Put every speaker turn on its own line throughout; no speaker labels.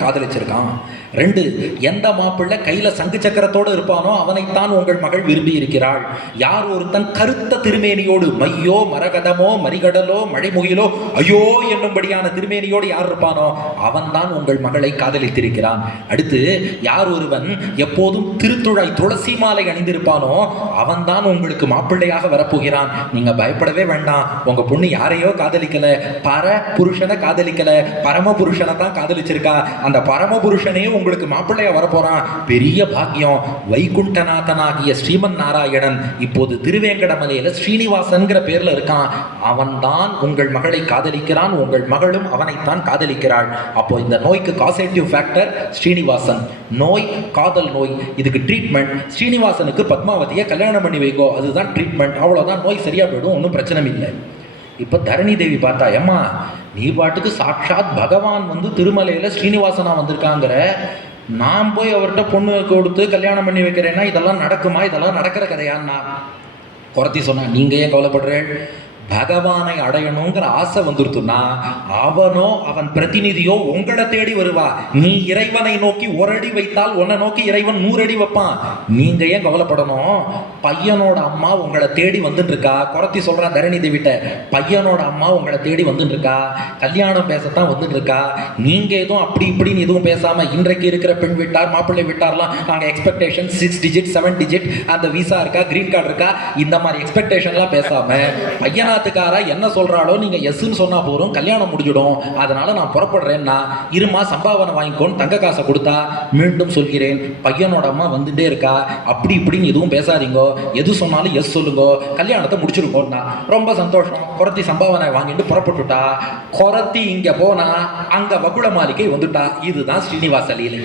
காதலிச்சிருக்கான். ரெண்டு எந்த மாப்பிள்ளை கையில சங்கு சக்கரத்தோடு இருப்பானோ அவனைத்தான் உங்கள் மகள் விரும்பி இருக்கிறாள் யார் ஒருத்தன் கருத்த திருமேனியோடு மையோ மரகதமோ மரிகடலோ மழைமுகிலோ ஐயோ என்னும்படியான திருமேனியோடு யார் இருப்பானோ அவன்தான் உங்கள் மகளை காதலித்திருக்கிறான். அடுத்து யார் ஒருவன் எப்போதும் திருத்துழாய் துளசி மாலை அணிந்திருப்பானோ அவன்தான் உங்களுக்கு மாப்பிள்ளையாக வரப்போகிறான். நீங்க பயப்படவே வேண்டாம். உங்க பொண்ணு யாரையோ காதலிக்கல. பர புருஷனை காதலிக்கல. பரம புருஷனை தான் காதலிச்சிருக்கா. அந்த பரமபுருஷனே உங்களுக்கு மாப்பிள்ளையா வரப்போறான். பெரிய பாக்கியம். வைகுண்டநாதனாகிய ஸ்ரீமன் நாராயணன் இப்போது திருவேங்கடமலையில ஸ்ரீனிவாசன்கிற பேர்ல இருக்கான். அவன்தான் உங்கள் மகளை காதலிக்கிறான். உங்கள் மகளும் அவனைத்தான் காதலிக்கிறாள். அப்போ இந்த நோய்க்கு காசேட்டிவ் ஃபேக்டர் ஸ்ரீனிவாசன். நோய் காதல் நோய். இதுக்கு ட்ரீட்மெண்ட் ஸ்ரீனிவாசனுக்கு பத்மாவதியை கல்யாணம் பண்ணி வைக்கோ. அதுதான் ட்ரீட்மெண்ட் அவ்வளோதான் நோய் சரியா போயிடும். ஒன்றும் பிரச்சனை இல்லை. இப்போ தரணி தேவி பார்த்தா ஏம்மா நீ பாட்டுக்கு சாட்சாத் பகவான் வந்து திருமலையில் ஸ்ரீனிவாசனா வந்திருக்காங்கிற? நான் போய் அவர்கிட்ட பொண்ணு கொடுத்து கல்யாணம் பண்ணி வைக்கிறேன்னா இதெல்லாம் நடக்குமா? இதெல்லாம் நடக்கிற கதையான்னா குறத்தி சொன்னா நீங்க ஏன் கவலைப்படுறேன் பகவானை அடையணுங்கிற ஆசை வந்துருத்துன்னா அவனோ அவன் பிரதிநிதியோ உங்களை தேடி வருவா. நீ இறைவனை நோக்கி ஒரு அடி வைத்தால் உன்னை நோக்கி இறைவன் நூறு அடி வைப்பான். நீங்க ஏன் கவலைப்படணும்? பையனோட அம்மா உங்களை தேடி வந்துட்டு இருக்கா குறத்தி சொல்றா தரணி தேவிட்ட பையனோட அம்மா உங்களை தேடி வந்துட்டு இருக்கா கல்யாணம் பேசத்தான் வந்துட்டு இருக்கா நீங்க எதுவும் அப்படி இப்படின்னு எதுவும் பேசாம இன்றைக்கு இருக்கிற பெண் விட்டார் மாப்பிள்ளை விட்டார்லாம் நாங்கள் expectation six digit seven digit அந்த விசா இருக்கா கிரீன் கார்டு இருக்கா? இந்த மாதிரி எக்ஸ்பெக்டேஷன்லாம் பேசாம பையனாத்துக்காரா என்ன சொல்கிறாலோ நீங்கள் எஸ்ன்னு சொன்னால் போகிறோம் கல்யாணம் முடிஞ்சிடும். அதனால் நான் புறப்படுறேன்னா இருமா சம்பாவனை வாங்கிக்கோன்னு தங்க காசை கொடுத்தா மீண்டும் சொல்கிறேன் பையனோட அம்மா வந்துட்டே இருக்கா அப்படி இப்படின்னு எதுவும் பேசாதீங்கோ எது சொன்னாலும் எஸ் சொல்லுங்கோ கல்யாணத்தை முடிச்சிருக்கோன்னா ரொம்ப சந்தோஷம். குரத்தி சம்பாவனை வாங்கிட்டு புறப்பட்டுட்டா குரத்தி இங்கே போனால் அங்கே வகுள மாளிகை வந்துட்டா. இதுதான் ஸ்ரீனிவாச லீலை.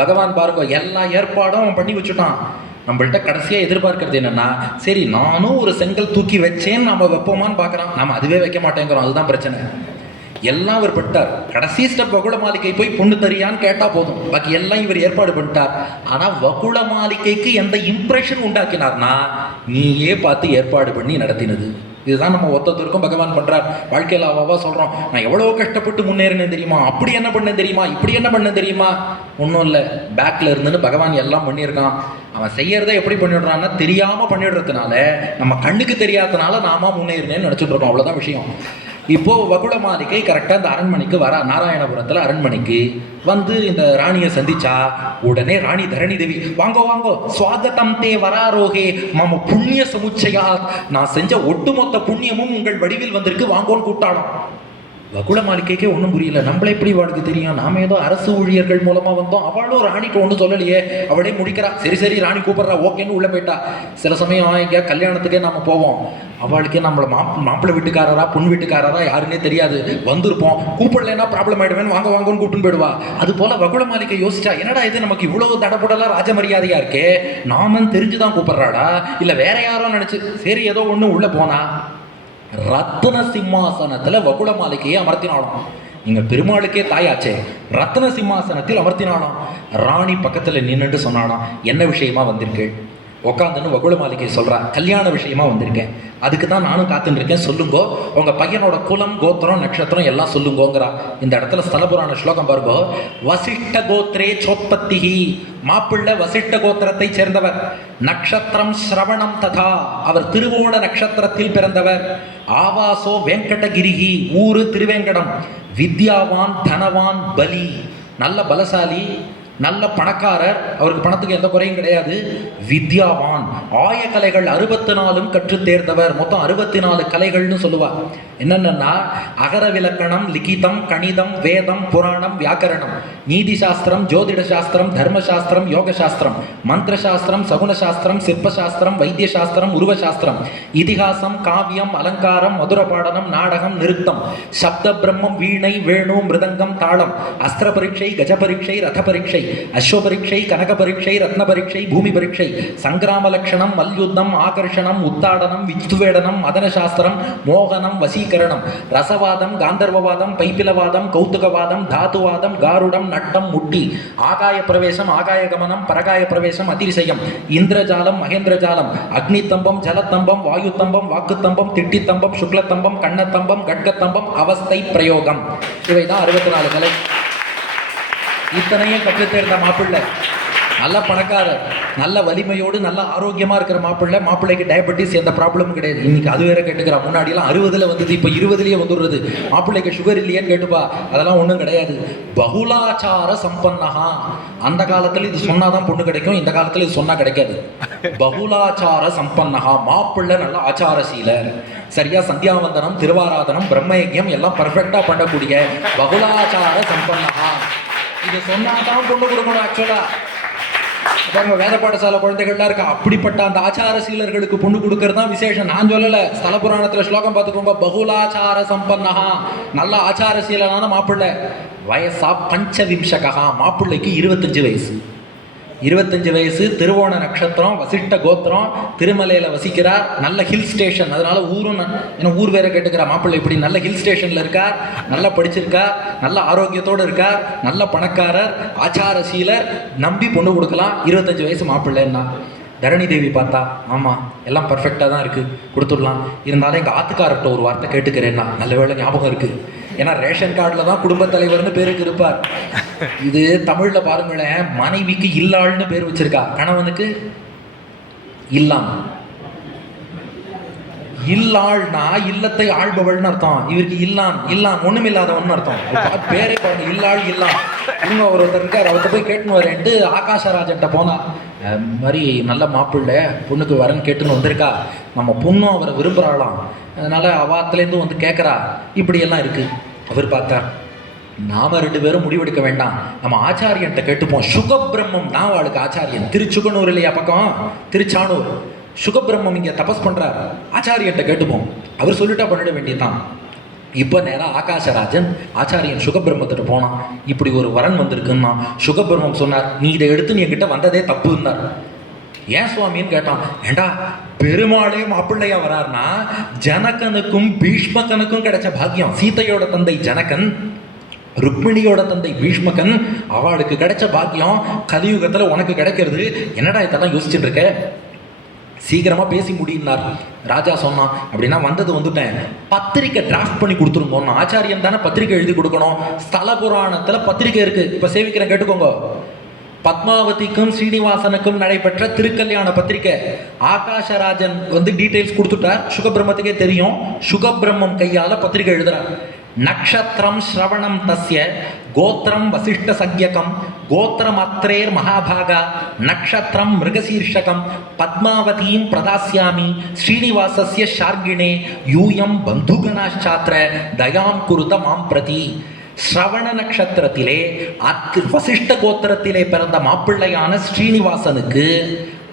பகவான் பாருங்க எல்லா ஏற்பாடும் பண்ணி வச்சுட்டான். நம்மள்ட்ட கடைசியாக எதிர்பார்க்கறது என்னன்னா சரி நானும் ஒரு செங்கல் தூக்கி வச்சேன்னு நம்ம வைப்போமான்னு பார்க்குறோம் நம்ம அதுவே வைக்க மாட்டேங்கிறோம். அதுதான் பிரச்சனை. எல்லாம் இவர் பட்டார். கடைசி ஸ்டெப் வகுள மாளிகை போய் பொண்ணு தரியான்னு கேட்டால் போதும். பாக்கி எல்லாம் இவர் ஏற்பாடு பண்ணிட்டார். ஆனால் வகுள மாளிகைக்கு எந்த இம்ப்ரெஷன் உண்டாக்கினார்னா நீயே பார்த்து ஏற்பாடு பண்ணி நடத்தினது. இதுதான் நம்ம ஒத்தத்திற்கும் பகவான் பண்ணுறார் வாழ்க்கையில் அவாவா சொல்கிறோம் நான் எவ்வளோ கஷ்டப்பட்டு முன்னேறினேன் தெரியுமா? அப்படி என்ன பண்ணேன் தெரியுமா? இப்படி என்ன பண்ணேன் தெரியுமா? ஒன்றும் இல்லை. பேக்கில் இருந்துன்னு பகவான் எல்லாம் பண்ணியிருக்கான். அவன் செய்யறத எப்படி பண்ணிடுறான்னா தெரியாமல் பண்ணிடுறதுனால நம்ம கண்ணுக்கு தெரியாதனால நாம முன்னேறினேன்னு நினைச்சிட்டு இருக்கோம். அவ்வளவுதான் விஷயம். இப்போ வகுள மாளிகை கரெக்டாக அந்த அரண்மனைக்கு வரா நாராயணபுரத்தில் அரண்மனைக்கு வந்து இந்த ராணியை சந்திச்சா உடனே ராணி தரணி தேவி வாங்கோ வாங்கோ சுவாகத்தம் தே வராரோகே மம புண்ணிய சமுச்சயா நான் செஞ்ச ஒட்டுமொத்த புண்ணியமும் உங்கள் வடிவில் வந்திருக்கு வாங்கோன்னு கூட்டாடும் வகுள மாளிகைக்கே ஒன்றும் புரியல. நம்மள எப்படி அவளுக்கு தெரியும்? நாம ஏதோ அரசு ஊழியர்கள் மூலமா வந்தோம். அவளும் ராணிக்கு ஒன்றும் சொல்லலையே. அவளே முடிக்கிறா. சரி சரி ராணி கூப்பிடுறா. ஓகேன்னு உள்ள போயிட்டா. சில சமயம் எங்கேயா கல்யாணத்துக்கே நம்ம போவோம். அவளுக்கே நம்மளை மாப் மாப்பிள்ளை வீட்டுக்காரரா பொண்ணு வீட்டுக்காரரா யாருன்னே தெரியாது. வந்திருப்போம். கூப்பிடலன்னா ப்ராப்ளம் ஆயிடுவேன் வாங்க வாங்கன்னு கூப்பிட்டு போயிடுவா. அது போல வகுல மாளிகை யோசிச்சா என்னடா இது நமக்கு இவ்வளவு தடபுடலா ராஜ மரியாதையா இருக்கே? நாமன் தெரிஞ்சுதான் கூப்பிடுறாடா? இல்ல வேற யாரோ நினைச்சு சரி ஏதோ ஒன்று உள்ள போனா? ரத்ன சிம்மாசனத்தில் வகுள மாளிகையை அமர்த்தினாலும் நீங்க பெருமாளுக்கே தாயாச்சே. ரத்ன சிம்மாசனத்தில் அமர்த்தினானாம் ராணி பக்கத்தில் நின்றுட்டு சொன்னானாம் என்ன விஷயமா வந்திருக்கு? உட்காந்துன்னு வகுள மாளிகை சொல்கிறான் கல்யாண விஷயமா வந்திருக்கேன் அதுக்கு தான் நானும் காத்துன்னு இருக்கேன் சொல்லுங்கோ. உங்கள் பையனோட குலம் கோத்திரம் நட்சத்திரம் எல்லாம் சொல்லுங்கோங்கிறா. இந்த இடத்துல ஸ்தலபுராண ஸ்லோகம் பாருங்கோ. வசிஷ்ட கோத்ரே சோத்பத்திஹி மாப்பிள்ளை வசிஷ்ட கோத்திரத்தை சேர்ந்தவர். நட்சத்திரம் சிரவணம் ததா. அவர் திருவோண நட்சத்திரத்தில் பிறந்தவர். ஆவாசோ வெங்கடகிரிஹி. ஊரு திருவேங்கடம். வித்யாவான் தனவான் பலி. நல்ல பலசாலி. நல்ல பணக்காரர் அவருக்கு பணத்துக்கு எந்த குறையும் கிடையாது. வித்யாவான். ஆய கலைகள் அறுபத்தி நாலும் கற்று தேர்ந்தவர். மொத்தம் அறுபத்தி நாலு கலைகள்னு சொல்லுவார் என்னென்னா அகர விலக்கணம் லிகிதம் கணிதம் வேதம் புராணம் வியாக்கரணம். நீதி சாஸ்திரம் ஜோதிட சாஸ்திரம் தர்ம சாஸ்திரம் யோக சாஸ்திரம். மந்திர சாஸ்திரம் சகுன சாஸ்திரம் சிற்ப சாஸ்திரம் வைத்திய சாஸ்திரம் உருவ சாஸ்திரம். இதிகாசம் காவியம் அலங்காரம் மதுர பாடனம் நாடகம் நிருத்தம். சப்த பிரம்மம் வீணை வேணு மிருதங்கம் தாளம். அஸ்திர பரீட்சை கஜ பரீட்சை ரத பரீட்சை. அஸ்வ பரீட்சை கனக பரீட்சை ரத்ன பரீட்சை பூமி பரீட்சை சங்கிராம லட்சணம் மல்யுத்தம் ஆகர்ஷணம் உத்தாடனம் வித்வேடனம் மதனசாஸ்திரம் மோகனம் வசீகரணம் ரசவாதம் காந்தர்வவாதம் பைப்பிலவாதம் கௌதுகவாதம் தாதுவாதம் காருடம் நட்டம் முட்டி ஆகாய பிரவேசம் ஆகாய கமனம் பரகாய பிரவேசம் அதிரிசயம் இந்திரஜாலம் மகேந்திரஜாலம் அக்னித்தம்பம் ஜலத்தம்பம் வாயுத்தம்பம் வாக்குத்தம்பம் திட்டித்தம்பம் சுக்லத்தம்பம் கண்ணத்தம்பம் கட்கத்தம்பம் அவஸ்தை பிரயோகம். இவைதான் அறுபத்தி நாலு கலை. இத்தனையும் கற்றுத் தேர்ந்த மாப்பிள்ளை. நல்ல பணக்காரர் நல்ல வலிமையோடு நல்ல ஆரோக்கியமாக இருக்கிற மாப்பிள்ளை. மாப்பிள்ளைக்கு டயபெட்டிஸ் எந்த ப்ராப்ளமும் கிடையாது. இன்னைக்கு அது வேற கேட்டுக்கிறா முன்னாடிலாம் அறுபதில் வந்தது இப்போ இருபதுலேயே வந்துடுறது. மாப்பிள்ளைக்கு சுகர் இல்லையான்னு கேட்டுப்பா. அதெல்லாம் ஒன்றும் கிடையாது. பகுலாச்சார சம்பன்னஹா. அந்த காலத்தில் இது சொன்னாதான் பொண்ணு கிடைக்கும். இந்த காலத்தில் இது சொன்னால் கிடைக்காது. பகுலாச்சார சம்பன்னஹா. மாப்பிள்ளை நல்ல ஆச்சாரசீல. சரியா சந்தியாவந்தனம் திருவாராதனம் பிரம்மயஜம் எல்லாம் பர்ஃபெக்டாக பண்ணக்கூடிய பகுலாச்சார சம்பன்னஹா. இதை சொன்னால் தான் பொண்ணு கொடுக்கணும் ஆக்சுவலாக பாருங்க வேத பாடசாலை குழந்தைகள்லாம் இருக்கா? அப்படிப்பட்ட அந்த ஆச்சார சீலர்களுக்கு பொண்ணு கொடுக்கறது தான் விசேஷம். நான் சொல்லலை ஸ்தல புராணத்தில் ஸ்லோகம் பார்த்துக்கோங்க. பகுலாச்சார சம்பன்னகா நல்ல ஆச்சார சீலனான மாப்பிள்ளை. வயசா பஞ்சவிம்சகா மாப்பிள்ளைக்கு இருபத்தஞ்சு வயசு. இருபத்தஞ்சு வயசு திருவோண நட்சத்திரம் வசிஷ்ட கோத்திரம் திருமலையில் வசிக்கிறார் நல்ல ஹில் ஸ்டேஷன் அதனால ஊரும் ஏன்னா ஊர் வேற கேட்டுக்கிற மாப்பிள்ளை இப்படி நல்ல ஹில் ஸ்டேஷனில் இருக்கார் நல்லா படிச்சிருக்கார் நல்ல ஆரோக்கியத்தோடு இருக்கார் நல்ல பணக்காரர் ஆச்சாரசீலர் நம்பி பொண்ணு கொடுக்கலாம். இருபத்தஞ்சு வயசு மாப்பிள்ளைன்னா. தரணி தேவி பார்த்தா ஆமாம் எல்லாம் பர்ஃபெக்டாக தான் இருக்குது கொடுத்துடலாம். இருந்தாலும் எங்கள் ஆத்துக்காரர்கிட்ட ஒரு வார்த்தை கேட்டுக்கிறேன்னா நல்ல வேளை ஞாபகம் இருக்குது ஏன்னா ரேஷன் கார்டில் தான் குடும்ப தலைவர்னு பேருக்கு இருப்பார். இது தமிழில் பாருங்களேன் மனைவிக்கு இல்லாள்னு பேர் வச்சிருக்கா. கணவனுக்கு இல்லாம். இல்லாள்னா இல்லத்தை ஆள்பவள்னு அர்த்தம். இவருக்கு இல்லான் இல்லான் ஒண்ணுமில்லாதவன் அர்த்தம். பேரே பாருங்க இல்லாள் இல்லாம். இன்னும் ஒருத்தர் இருக்கார் அவர்கிட்ட போய் கேட்டுன்னு வரேன்ட்டு ஆகாஷராஜன்ட்ட போனா மாதிரி நல்ல மாப்பிள்ளை பொண்ணுக்கு வரேன்னு கேட்டுன்னு வந்திருக்கா. நம்ம பொண்ணும் அவரை விரும்புகிறாளாம் அதனால அவாத்துலேருந்து வந்து கேட்குறா இப்படியெல்லாம் இருக்கு. அவர் பார்த்தார் நாம ரெண்டு பேரும் முடிவெடுக்க வேண்டாம். நம்ம ஆச்சாரியன்ட்ட கேட்டுப்போம். சுகபிரம்மம் நான் அவளுக்கு ஆச்சாரியன். திருச்சுகனூர் இல்லையா பக்கம்? திருச்சானூர். சுகபிரம்மம் இங்கே தபஸ் பண்ணுறார் ஆச்சாரியன்ட்ட கேட்டுப்போம். அவர் சொல்லிட்டா பண்ணிட வேண்டியதுதான். இப்போ நேராக ஆகாசராஜன் ஆச்சாரியன் சுகபிரம்மத்திட்ட போனான். இப்படி ஒரு வரன் வந்திருக்குன்னா சுகபிரம்மம் சொன்னார் நீ இதை எடுத்து நீ என்கிட்ட வந்ததே தப்புன்னார். ஏன் சுவாமின்னு கேட்டான் ஏண்டா பெருமாளே மாப்பிள்ளையா வரார்னா ஜனகனுக்கும் பீஷ்மகனுக்கும் கிடைச்ச பாக்கியம். சீதையோட தந்தை ஜனகன் ருக்மிணியோட தந்தை பீஷ்மகன் அவளுக்கு கிடைச்ச பாக்கியம் கலியுகத்தில் உனக்கு கிடைக்கிறது. என்னடா இதெல்லாம் யோசிச்சுட்டு இருக்க? சீக்கிரமாக பேசி முடியினார். ராஜா சொன்னான் அப்படின்னா வந்தது வந்துட்டேன். பத்திரிக்கை டிராஃப்ட் பண்ணி கொடுத்துருந்தோம் ஆச்சாரியன் தானே பத்திரிக்கை எழுதி கொடுக்கணும். ஸ்தல புராணத்தில் பத்திரிக்கை இருக்குது இப்போ சேவிக்கிறேன் கேட்டுக்கோங்க. பத்மாவதிக்கும் ஸ்ரீனிவாசனுக்கும் நடைபெற்ற திருக்கல்யாண பத்திரிகை ஆகாஷராஜன் வந்து டீட்டெயில்ஸ் கொடுத்துட்டார். சுகபிரம்மத்துக்கே தெரியும். சுகபிரம்மம் கையால பத்திரிகை எழுதுறார். நக்ஷத்திரம் ஸ்ரவணம் தஸ்ய கோத்திரம் வசிஷ்ட சக்யகம் கோத்திரம் அத்திரேர் மகாபாகா நக்ஷத்திரம் மிருகசீர்ஷகம் பத்மாவதீம் பிரதாசியாமி ஸ்ரீனிவாசஸ்ய ஷார்கிணே யூயம் பந்துகனாச்சாத்திர தயாம் குருத மாம் பிரதி. ஸ்ரவண நட்சத்திரத்திலே அத்ரி வசிஷ்ட கோத்திரத்திலே பிறந்த மாப்பிள்ளையான ஸ்ரீனிவாசனுக்கு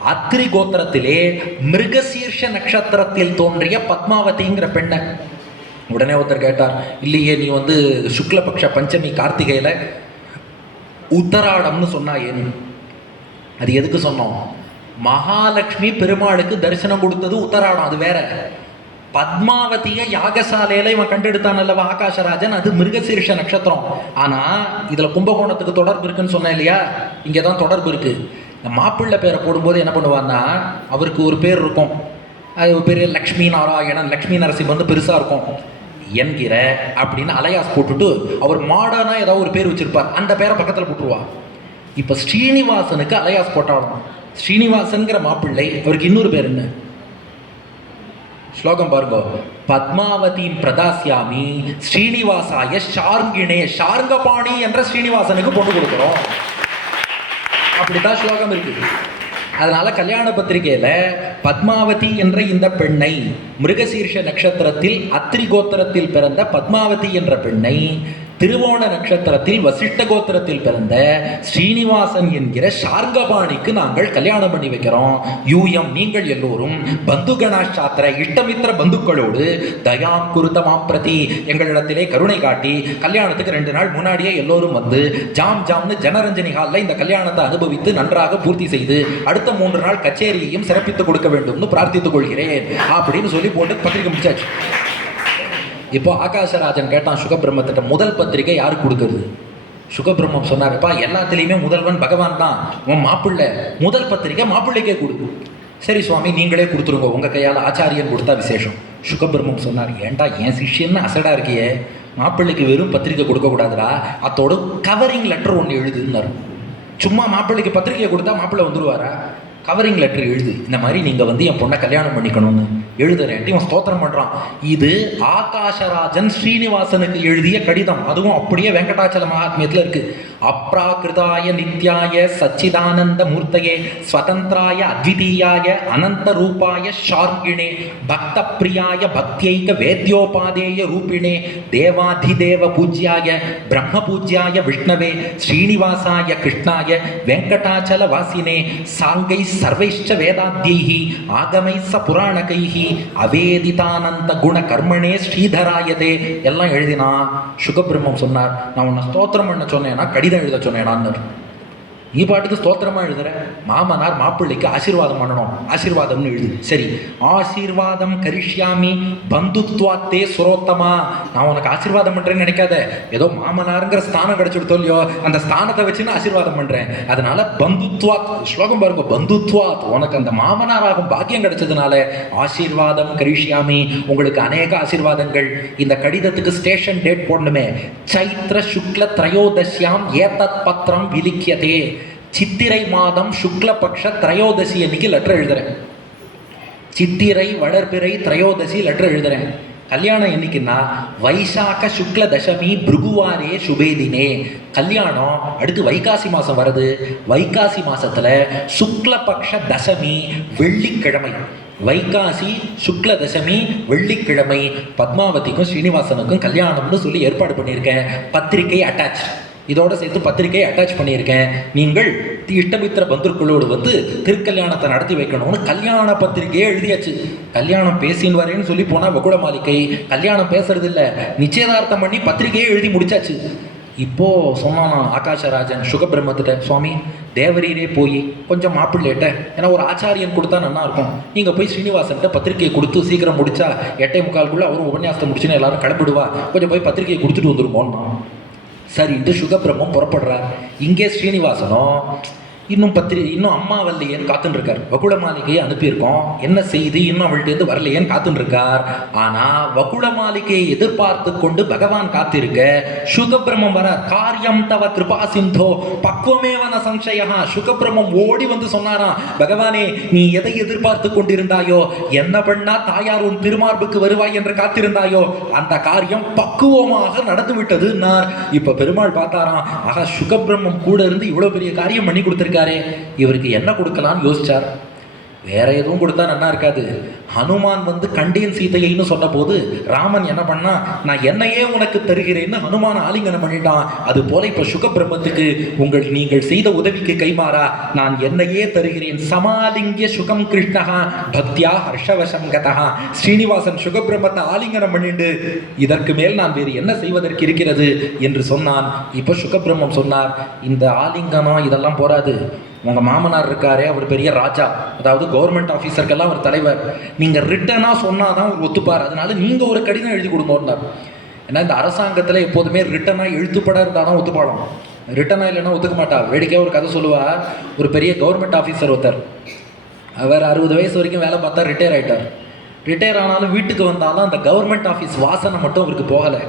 அத்ரி கோத்திரத்திலே மிருகசீர்ஷ நட்சத்திரத்தில் தோன்றிய பத்மாவதிங்கிற பெண்ணை. உடனே ஒருத்தர் கேட்டார் இல்லையே நீ வந்து சுக்லபக்ஷ பஞ்சமி கார்த்திகையில் உத்தராடம்னு சொன்னா ஏன் அது எதுக்கு சொன்னோம்? மகாலட்சுமி பெருமாளுக்கு தரிசனம் கொடுத்தது உத்தராடம் அது வேற. பத்மாவதிய யாகசாலையில இவன் கண்டெடுத்தான் அல்லவா ஆகாஷராஜன் அது மிருகசீர்ஷ நட்சத்திரம். ஆனா இதுல கும்பகோணத்துக்கு தொடர்பு இருக்குன்னு சொன்னேன் இல்லையா? இங்கதான் தொடர்பு இருக்கு. இந்த மாப்பிள்ளை பேரை போடும்போது என்ன பண்ணுவான்னா அவருக்கு ஒரு பேர் இருக்கும். அது ஒரு பேர் லக்ஷ்மி நாராயணன் லக்ஷ்மி நரசிம்மன் வந்து பெருசாக இருக்கும். என்கிற அப்படின்னு அலையாஸ் போட்டுட்டு அவர் மாடனாக ஏதாவது ஒரு பேர் வச்சிருப்பார். அந்த பேரை பக்கத்தில் போட்டுருவா. இப்போ ஸ்ரீனிவாசனுக்கு அலையாஸ் போட்டாலும் ஸ்ரீனிவாசன்கிற மாப்பிள்ளை அவருக்கு இன்னொரு பேர் என்ன? ஸ்லோகம் பாருங்க. பத்மாவதியின் பிரதாசியாமி ஸ்ரீனிவாசாய ஷார்ங்கிணே ஷார்ங்கபாணி என்ற ஸ்ரீனிவாசனுக்கு பொண்ணு கொடுக்குறோம். அப்படித்தான் ஸ்லோகம் இருக்குது. அதனால கல்யாண பத்திரிகையில பத்மாவதி என்ற இந்த பெண்ணை மிருகசீர்ஷ நட்சத்திரத்தில் அத்திரி கோத்திரத்தில் பிறந்த பத்மாவதி என்ற பெண்ணை திருவோண நட்சத்திரத்தில் வசிஷ்ட கோத்திரத்தில் பிறந்த ஸ்ரீனிவாசன் என்கிற ஷார்கபாணிக்கு நாங்கள் கல்யாணம் பண்ணி வைக்கிறோம். யூஎம் நீங்கள் எல்லோரும் பந்து கணாசாத்திர இஷ்டமித்திர பந்துக்களோடு தயாம் குருதமா பிரதி எங்களிடத்திலே கருணை காட்டி கல்யாணத்துக்கு ரெண்டு நாள் முன்னாடியே எல்லோரும் வந்து ஜாம் ஜாம்னு ஜனரஞ்சனி ஹாலில் இந்த கல்யாணத்தை அனுபவித்து நன்றாக பூர்த்தி செய்து அடுத்த மூன்று நாள் கச்சேரியையும் சிறப்பித்துக் கொடுக்க வேண்டும்னு பிரார்த்தித்துக் கொள்கிறேன். அப்படின்னு சொல்லி போட்டு பத்திரிக்கை முடிச்சாச்சு. இப்போ ஆகாசராஜன் கேட்டான் சுகபிரம்மத்திட்ட முதல் பத்திரிக்கை யாருக்கு கொடுக்கறது? சுகபிரம்மம் சொன்னார்ப்பா எல்லாத்துலேயுமே முதல்வன் பகவான் தான். உன் மாப்பிள்ளை முதல் பத்திரிக்கை மாப்பிள்ளைக்கே கொடுக்கும். சரி சுவாமி நீங்களே கொடுத்துருங்க. உங்கள் கையால் ஆச்சாரியன் கொடுத்தா விசேஷம். சுகபிரம்மம் சொன்னார் ஏன்டா என் சிஷ்யன்னு அசடாக இருக்கியே? மாப்பிள்ளைக்கு வெறும் பத்திரிக்கை கொடுக்கக்கூடாதுடா அத்தோட கவரிங் லெட்டர் ஒன்று எழுதுன்னாரு. சும்மா மாப்பிள்ளைக்கு பத்திரிக்கை கொடுத்தா மாப்பிள்ளை வந்துடுவாரா கவரிங் லெட்டர் எழுது. இந்த மாதிரி நீங்கள் வந்து என் பொண்ணை கல்யாணம் பண்ணிக்கணும்னு. எழுதுறேன். இவன் ஸ்தோத்திரம் பண்ணுறான் இது ஆகாஷராஜன் ஸ்ரீனிவாசனுக்கு எழுதிய கடிதம். அதுவும் அப்படியே வெங்கடாச்சல மகாத்மியத்தில் இருக்கு. அப்ராகிருதாய நித்யாய சச்சிதானந்த மூர்த்தையே ஸ்வதந்திராய அத்விதீயாய அனந்த ரூபாய ஷார்கிணே பக்த பிரியாய பக்தியைக வேத்யோபாதேய ரூபிணே தேவாதிதேவ பூஜ்யாய பிரம்ம பூஜ்யாய விஷ்ணவே ஸ்ரீனிவாசாய கிருஷ்ணாய வெங்கடாச்சல வாசினே சாங்கை சர்வைஷ்ச வேதாத்யைஹி ஆகமை ச புராணகைஹி அவேதிதானந்த குண கர்மனே ஸ்ரீதராயதே. எல்லாம் எழுதினா சுகபிரம்மம் சொன்னார். நான் உன்னை ஸ்தோத்திரம் பண்ண சொன்னேனா கடிதம் எழுத சொன்னேனான்னு. நீ பாட்டுக்கு ஸ்தோத்திரமா எழுதுற? மாமனார் மாப்பிள்ளைக்கு ஆசீர்வாதம் பண்ணணும். ஆசீர்வாதம்னு எழுது. சரி. ஆசீர்வாதம் கரிஷ்யாமி பந்துத்வாத்தே சுரோத்தமா. நான் உனக்கு ஆசீர்வாதம் பண்ணுறேன்னு நினைக்காத. ஏதோ மாமனாருங்கிற ஸ்தானம் கிடைச்சிடுத்தோ இல்லையோ அந்த ஸ்தானத்தை வச்சு நான் ஆசீர்வாதம் பண்ணுறேன் அதனால பந்துத்வாத் ஸ்லோகம் பாருங்க பந்துத்வாத். உனக்கு அந்த மாமனாராகும் பாக்கியம் கிடைச்சதுனால ஆசீர்வாதம் கரிஷ்யாமி உங்களுக்கு அநேக ஆசீர்வாதங்கள். இந்த கடிதத்துக்கு ஸ்டேஷன் டேட் போடணுமே. சைத்ர சுக்ல திரையோதசியாம் ஏதத் பத்திரம் விதிக்கியதே சித்திரை மாதம் சுக்லபக்ஷ திரையோதசி அன்னைக்கு லெட்டர் எழுதுறேன். சித்திரை வளர்பிறை திரையோதசி லெட்டர் எழுதுறேன். கல்யாணம் என்னைக்குன்னா வைசாக்க சுக்ல தசமி பிருகுவாரே சுபேதினே. கல்யாணம் அடுத்து வைகாசி மாதம் வருது. வைகாசி மாதத்தில் சுக்லபக்ஷ தசமி வெள்ளிக்கிழமை. வைகாசி சுக்ல தசமி வெள்ளிக்கிழமை. பத்மாவதிக்கும் ஸ்ரீனிவாசனுக்கும் கல்யாணம்னு சொல்லி ஏற்பாடு பண்ணியிருக்கேன். பத்திரிகை அட்டாச் இதோடு சேர்த்து பத்திரிகையை அட்டாச் பண்ணியிருக்கேன். நீங்கள் இஷ்டமித்திர பந்துக்குழுவோடு வந்து திருக்கல்யாணத்தை நடத்தி வைக்கணும்னு கல்யாண பத்திரிகையே எழுதியாச்சு. கல்யாணம் பேசின்னு வரேன்னு சொல்லி போனால் வகுட மாளிகை. கல்யாணம் பேசுறது இல்லை நிச்சயதார்த்தம் பண்ணி பத்திரிகையே எழுதி முடிச்சாச்சு. இப்போ சொன்னான் ஆகாஷராஜன் சுகபிரம்மத்திட்ட சுவாமி தேவரீரே போய் கொஞ்சம் மாப்பிள்ளையிட்ட ஏன்னா ஒரு ஆச்சாரியன் கொடுத்தா நல்லா இருக்கும். நீங்கள் போய் ஸ்ரீனிவாசன்கிட்ட பத்திரிகையை கொடுத்து சீக்கிரம் முடிச்சா எட்டே முக்கால்குள்ளே அவரும் உபன்யாசத்தை முடிச்சுன்னு எல்லாரும் கிளம்பிடுவா. கொஞ்சம் போய் பத்திரிகையை கொடுத்துட்டு சரி என்று சுகபிரம்மம் புறப்படுறார் இங்கே ஸ்ரீனிவாசனும் இன்னும் பத்திரி இன்னும் அம்மா வரலையேன்னு காத்துன்னு இருக்கார் வகுள மாளிகையை அனுப்பியிருக்கோம். என்ன செய்தி? இன்னும் அவள்கிட்ட வரலையேன்னு காத்துன்ருக்கார் ஆனா வகுள மாளிகையை எதிர்பார்த்து கொண்டு பகவான் காத்திருக்க சுகபிரமம் வர காரியம் தவ கிருபா சிந்தோ பக்குவமேவன சம்சயா சுகபிரமம் ஓடி வந்து சொன்னாராம் பகவானே நீ எதை எதிர்பார்த்து கொண்டிருந்தாயோ என்ன பண்ணா தாயார் உன் திருமார்புக்கு வருவாய் என்று காத்திருந்தாயோ அந்த காரியம் பக்குவமாக நடந்து இப்போ பெருமாள் பார்த்தாராம் ஆகா சுகபிரமம் கூட இருந்து இவ்வளோ பெரிய காரியம் பண்ணி கொடுத்துருக்கார். இவருக்கு என்ன கொடுக்கலான்னு யோசிச்சார். வேற எதுவும் கொடுத்தா நல்லா இருக்காது. ஹனுமான் வந்து கண்டேன் சீதையைன்னு சொன்ன போது ராமன் என்ன பண்ணா நான் என்னையே உனக்கு தருகிறேன்னு ஹனுமான் ஆலிங்கனம் பண்ணிட்டான். அது போல இப்ப சுகபிரம்மத்துக்கு உங்கள் நீங்கள் செய்த உதவிக்கு கைமாறா. நான் என்னையே தருகிறேன். சமாலிங்கிய சுகம் கிருஷ்ணகா பக்தியா ஹர்ஷவசம் கதகா. ஸ்ரீனிவாசன் சுகபிரம்மத்தை ஆலிங்கனம் பண்ணிட்டு இதற்கு மேல் நான் வேறு என்ன செய்வதற்கு இருக்கிறது? என்று சொன்னான். இப்போ சுகபிரம்மம் சொன்னார் இந்த ஆலிங்கனம் இதெல்லாம் போராது உங்கள் மாமனார் இருக்காரே அவர் பெரிய ராஜா. அதாவது கவர்மெண்ட் ஆஃபீஸருக்கெல்லாம் அவர் தலைவர். நீங்கள் ரிட்டனாக சொன்னால் தான் அவர் ஒத்துப்பார். அதனால நீங்கள் ஒரு கடிதம் எழுதி கொடுங்கன்னார் ஏன்னா இந்த அரசாங்கத்தில் எப்போதுமே ரிட்டனாக எழுத்துப்பட இருந்தால் தான் ஒத்துப்பாடும் ரிட்டனாக இல்லைன்னா ஒத்துக்க மாட்டா. வேடிக்கையாக ஒரு கதை சொல்லுவா. ஒரு பெரிய கவர்மெண்ட் ஆஃபீஸர் ஒருத்தர். அவர் அறுபது வயசு வரைக்கும் வேலை பார்த்தா ரிட்டையர் ஆகிட்டார் ரிட்டையர் ஆனாலும் வீட்டுக்கு வந்தாலும் அந்த கவர்மெண்ட் ஆஃபீஸ் வாசனை மட்டும் அவருக்கு போகலை.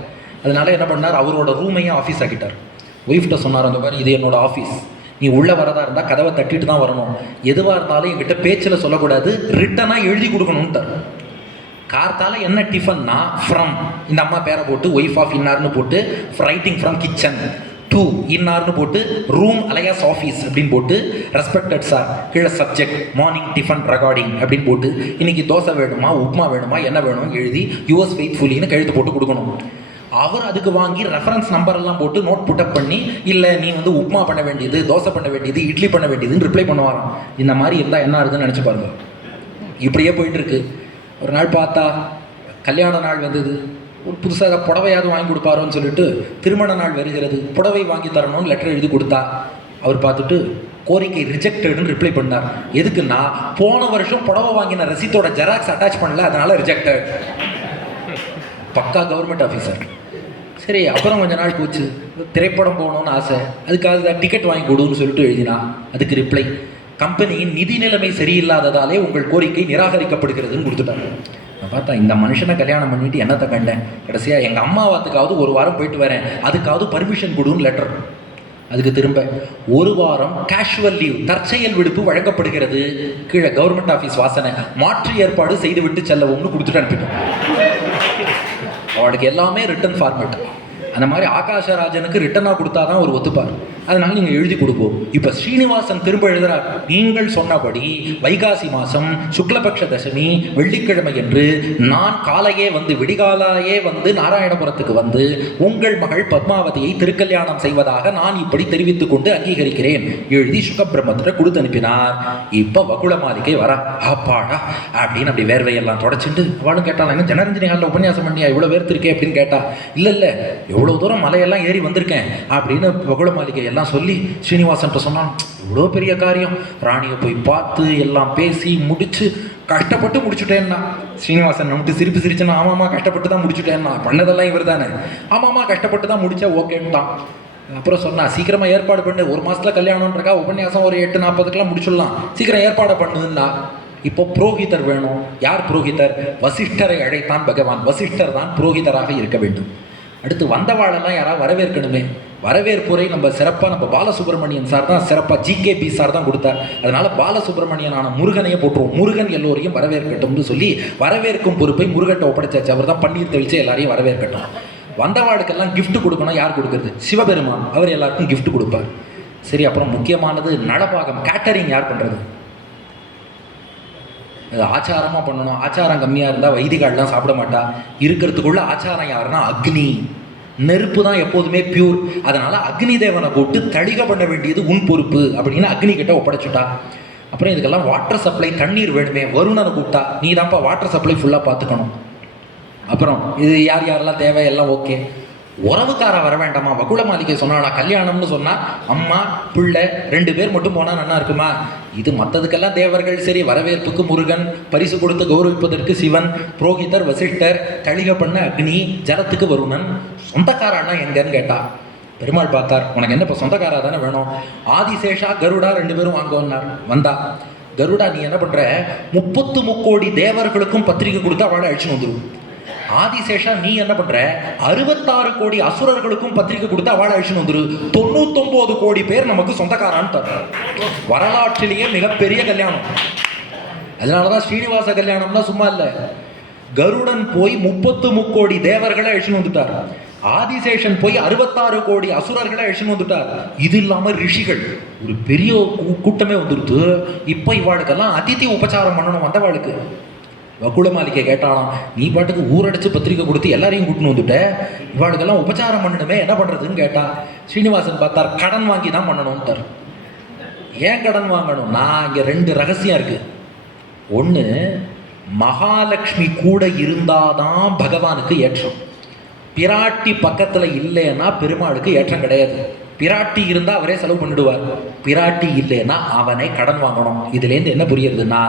அதனால என்ன பண்ணார்? அவரோட ரூமையே ஆஃபீஸ் ஆக்கிட்டார். ஒய்ஃப்ட்ட சொன்னார் அந்த மாதிரி இது என்னோட ஆஃபீஸ் நீ உள்ளே வரதா இருந்தால் கதவை தட்டிட்டு தான் வரணும். எதுவாக இருந்தாலும் என்கிட்ட பேச்சில் சொல்லக்கூடாது ரிட்டனாக எழுதி கொடுக்கணும்ட்டார் கார்த்தால என்ன டிஃபன்னா ஃப்ரம் இந்த அம்மா பேரை போட்டு ஒய்ஃப் ஆஃப் இன்னார்னு போட்டு ரைட்டிங் ஃப்ரம் கிச்சன் டூ இன்னார்னு போட்டு ரூம் அலையாஸ் ஆஃபீஸ் அப்படின்னு போட்டு ரெஸ்பெக்டட் சார் கீழே சப்ஜெக்ட் மார்னிங் டிஃபன் ரெக்கார்டிங் அப்படின்னு போட்டு இன்னைக்கு தோசை வேணுமா உப்புமா வேணுமா என்ன வேணும் எழுதி யூஎஸ் ஃபெய்த்ஃபுல்லின்னு கழுத்து போட்டு கொடுக்கணும். அவர் அதுக்கு வாங்கி ரெஃபரன்ஸ் நம்பர் எல்லாம் போட்டு நோட் புட்டப் பண்ணி இல்லை நீ வந்து உப்புமா பண்ண வேண்டியது தோசை பண்ண வேண்டியது இட்லி பண்ண வேண்டியதுன்னு ரிப்ளை பண்ணுவாராம். இந்த மாதிரி இருந்தால் என்ன ஆகுதுன்னு நினச்சி பாருங்க. இப்படியே போயிட்டு இருக்கு. ஒரு நாள் பார்த்தா கல்யாண நாள் வந்தது. ஒரு புதுசாக புடவையாவது வாங்கி கொடுப்பாரோன்னு சொல்லிட்டு திருமண நாள் வருகிறது. புடவை வாங்கி தரணும்னு லெட்டர் எழுதி கொடுத்தா அவர் பார்த்துட்டு கோரிக்கை ரிஜெக்டடுன்னு ரிப்ளை பண்ணார். எதுக்குன்னா போன வருஷம் புடவை வாங்கின ரசீத்தோட ஜெராக்ஸ் அட்டாச் பண்ணல அதனால ரிஜெக்டட் பக்கா கவர்மெண்ட் ஆஃபீஸர் சரி அப்புறம் கொஞ்ச நாள் போச்சு. திரைப்படம் போகணும்னு ஆசை. அதுக்காக தான் டிக்கெட் வாங்கி கொடுன்னு சொல்லிட்டு எழுதினா அதுக்கு ரிப்ளை கம்பெனியின் நிதி நிலைமை சரியில்லாததாலே உங்கள் கோரிக்கை நிராகரிக்கப்படுகிறதுன்னு கொடுத்துட்டாங்க. நான் பார்த்தா இந்த மனுஷனை கல்யாணம் பண்ணிட்டு என்னத்தை கண்டேன்? கடைசியாக எங்கள் அம்மாவாத்துக்காவது ஒரு வாரம் போயிட்டு வரேன். அதுக்காவது பர்மிஷன் கொடுன்னு லெட்டர் அதுக்கு திரும்ப ஒரு வாரம் கேஷுவல் லீவ் தற்செயல் விடுப்பு வழங்கப்படுகிறது. கீழே கவர்மெண்ட் ஆஃபீஸ் வாசனை மாற்று ஏற்பாடு செய்துவிட்டு செல்லவும்னு கொடுத்துட்டு அனுப்பிட்டோம். அவனுக்கு எல்லாமே ரிட்டன் ஃபார்மேட் அந்த மாதிரி ஆகாஷராஜனுக்கு ரிட்டனாக கொடுத்தா தான் அவர் ஒத்துப்பார். அதனால் நீங்கள் எழுதி கொடுப்போம் இப்போ ஸ்ரீனிவாசன் திரும்ப எழுதுறார். நீங்கள் சொன்னபடி வைகாசி மாதம் சுக்லபக்ஷ தசமி வெள்ளிக்கிழமை என்று நான் காலையே வந்து விடிகாலாயே வந்து நாராயணபுரத்துக்கு வந்து உங்கள் மகள் பத்மாவதியை திருக்கல்யாணம் செய்வதாக நான் இப்படி தெரிவித்துக் கொண்டு அங்கீகரிக்கிறேன். எழுதி சுகபிரம்மத்திட்ட கொடுத்து அனுப்பினார். இப்போ வகுல மாளிகை வர. அப்பாடா அப்படின்னு அப்படி வேர்வையெல்லாம் தொடச்சிட்டு அவளும் கேட்டாலும் என்ன ஜனரஞ்சனி ஹாலில் உபன்யாசம் பண்ணியா? இவ்வளோ வேர்த்திருக்கே அப்படின்னு கேட்டா இல்லை இல்லை இவ்வளோ தூரம் மலையெல்லாம் ஏறி வந்திருக்கேன் அப்படின்னு புகழ மாளிகை எல்லாம் சொல்லி ஸ்ரீனிவாசன்ட்ட சொன்னான் இவ்வளோ பெரிய காரியம். ராணியை போய் பார்த்து எல்லாம் பேசி முடிச்சு கஷ்டப்பட்டு முடிச்சுட்டேன்னா. ஸ்ரீனிவாசன் நம்மட்டு சிரிப்பு சிரிச்சுன்னா ஆமாம்மா கஷ்டப்பட்டு தான் முடிச்சுட்டேன்னா. பண்ணதெல்லாம் இவர் தானே. ஆமாம்மா கஷ்டப்பட்டு தான் முடிச்சா ஓகேன்ட்டான் அப்புறம் சொன்னா சீக்கிரமாக ஏற்பாடு பண்ணு. ஒரு மாதத்தில் கல்யாணம்ன்றக்கா உபன்யாசம் ஒரு எட்டு நாற்பதுக்கெல்லாம் முடிச்சிடலாம். சீக்கிரம் ஏற்பாடு பண்ணுன்னா. இப்போ புரோகிதர் வேணும். யார் புரோகிதர்? வசிஷ்டரை அழைத்தான் பகவான். வசிஷ்டர் தான் புரோகிதராக இருக்க வேண்டும். அடுத்து வந்தவாளெல்லாம் யாராவது வரவேற்கணுமே. வரவேற்புரை நம்ம சிறப்பாக நம்ம பாலசுப்ரமணியன் சார் தான் சிறப்பாக ஜிகேபி சார் தான் கொடுத்தார். அதனால் பாலசுப்ரமணியனான முருகனையே போட்டுருவோம் முருகன் எல்லோரையும் வரவேற்கட்டும்னு சொல்லி வரவேற்கும் பொறுப்பை முருகன்ட்ட ஒப்படைச்சாச்சு. அவர் தான் பன்னீர் தெளிச்சு எல்லாரையும் வரவேற்கட்டும். வந்தவாளுக்கெல்லாம் கிஃப்ட் கொடுக்கணும். யார் கொடுக்குறது? சிவபெருமான். அவர் எல்லாருக்கும் கிஃப்ட் கொடுப்பார். சரி அப்புறம் முக்கியமானது நலபாகம் கேட்டரிங் யார் பண்ணுறது ஆச்சாரமாக பண்ணணும். ஆச்சாரம் கம்மியாக இருந்தால் வைதிகாலெலாம் சாப்பிட மாட்டா. இருக்கிறதுக்குள்ள ஆச்சாரம் யாருன்னா அக்னி. நெருப்பு தான் எப்போதுமே பியூர் அதனால் அக்னி தேவனை போட்டு தளிக பண்ண வேண்டியது உன் பொறுப்பு அப்படின்னு அக்னி கிட்ட ஒப்படைச்சுட்டா. அப்புறம் இதுக்கெல்லாம் வாட்டர் சப்ளை தண்ணீர் வேணுமே. வருணனை கூப்பிட்டா நீ தான்ப்பா வாட்டர் சப்ளை ஃபுல்லாக பார்த்துக்கணும். அப்புறம் இது யார் யாரெல்லாம் தேவை? எல்லாம் ஓகே உறவுக்கார வர வேண்டாமா? வகுல மாளிகை சொன்னாடா கல்யாணம்னு சொன்னா அம்மா பிள்ளை ரெண்டு பேர் மட்டும் போனா நல்லா இருக்குமா? இது மற்றதுக்கெல்லாம் தேவர்கள் சரி வரவேற்புக்கு முருகன் பரிசு கொடுத்து கௌரவிப்பதற்கு சிவன் புரோகிதர் வசிஷ்டர் கழிக பண்ண அக்னி ஜலத்துக்கு வருணன். சொந்தக்கார அண்ணா எங்கன்னு கேட்டா பெருமாள் பார்த்தார் உனக்கு என்ன இப்போ சொந்தக்காரா தானே வேணும்? ஆதிசேஷா கருடா ரெண்டு பேரும் வாங்குவன்னார் வந்தா கருடா நீ என்ன பண்ற? முப்பத்து முக்கோடி தேவர்களுக்கும் பத்திரிக்கை கொடுத்து அவளை அழிச்சுன்னு வந்துடும் ஆதிசேஷா நீ என்ன பண்ற? அறுபத்தாறு கோடி அசுரர்களுக்கும் பத்திரிக்கை கொடுத்து அவளை அழிச்சுன்னு வந்துரு. தொண்ணூத்தொன்பது கோடி பேர் நமக்கு சொந்தக்காரான்னு தர வரலாற்றிலேயே மிகப்பெரிய கல்யாணம். அதனாலதான் ஸ்ரீனிவாச கல்யாணம்னா சும்மா இல்லை. கருடன் போய் முப்பத்து முக்கோடி தேவர்களை அழிச்சுன்னு வந்துட்டார். ஆதிசேஷன் போய் அறுபத்தாறு கோடி அசுரர்களை அழிச்சுன்னு வந்துட்டார். இது இல்லாமல் ரிஷிகள் ஒரு பெரிய கூட்டமே வந்துருது. இப்போ இவாளுக்கெல்லாம் அதிதி உபச்சாரம் பண்ணணும் வந்தவாளுக்கு. வக்குள மாளிகை கேட்டாலாம் நீ பாட்டுக்கு ஊரடிச்சு பத்திரிக்கை கொடுத்து எல்லாரையும் கூட்டின்னு வந்துட்ட? இவாளுக்கெல்லாம் உபச்சாரம் பண்ணணுமே என்ன பண்றதுன்னு கேட்டா ஸ்ரீனிவாசன் பார்த்தார் கடன் வாங்கி தான் பண்ணணும்ட்டார். ஏன் கடன் வாங்கணும்? நான் இங்க ரெண்டு ரகசியம் இருக்கு. ஒன்று மகாலட்சுமி கூட இருந்தாதான் பகவானுக்கு ஏற்றம். பிராட்டி பக்கத்தில் இல்லைன்னா பெருமாளுக்கு ஏற்றம் கிடையாது. பிராட்டி இருந்தால் அவரே செலவு பண்ணிடுவார். பிராட்டி இல்லைன்னா அவனை கடன் வாங்கணும். இதுலேருந்து என்ன புரியுறதுன்னா